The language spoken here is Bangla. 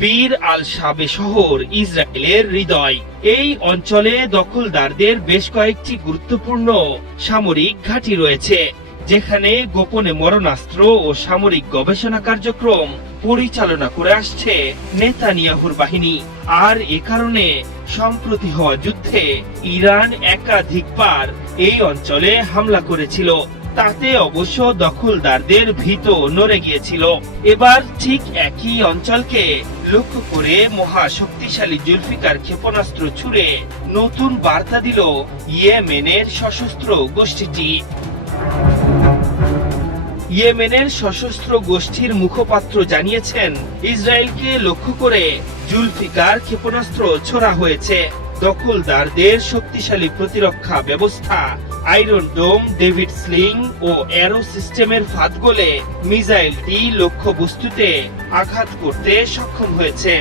বীর আল শাবে শহর ইসরায়েলের হৃদয়। এই অঞ্চলে দখলদারদের বেশ কয়েকটি গুরুত্বপূর্ণ সামরিক ঘাঁটি রয়েছে, যেখানে গোপনে মরণাস্ত্র ও সামরিক গবেষণা কার্যক্রম পরিচালনা করে আসছে নেতানিয়াহুর বাহিনী। আর এ কারণে সম্প্রতি হওয়া যুদ্ধে ইরান একাধিকবার এই অঞ্চলে হামলা করেছিল, তাতে অবশ্য দখলদারদের ভীত নড়ে গিয়েছিল। এবার ঠিক একই অঞ্চলকে লক্ষ্য করে মহাশক্তিশালী জুলফিকার ক্ষেপণাস্ত্র ছুড়ে নতুন বার্তা দিল ইয়েমেনের সশস্ত্র গোষ্ঠীটি। ইয়েমেনের সশস্ত্র গোষ্ঠীর মুখপাত্র জানিয়েছেন, ইসরায়েলকে লক্ষ্য করে জুলফিকার ক্ষেপণাস্ত্র ছোড়া হয়েছে। দখলদারদের শক্তিশালী প্রতিরক্ষা ব্যবস্থা, আয়রন ডোম, ডেভিড স্লিং ও অ্যারো সিস্টেমের ফাঁদ গলে মিসাইলটি লক্ষ্যবস্তুতে আঘাত করতে সক্ষম হয়েছে।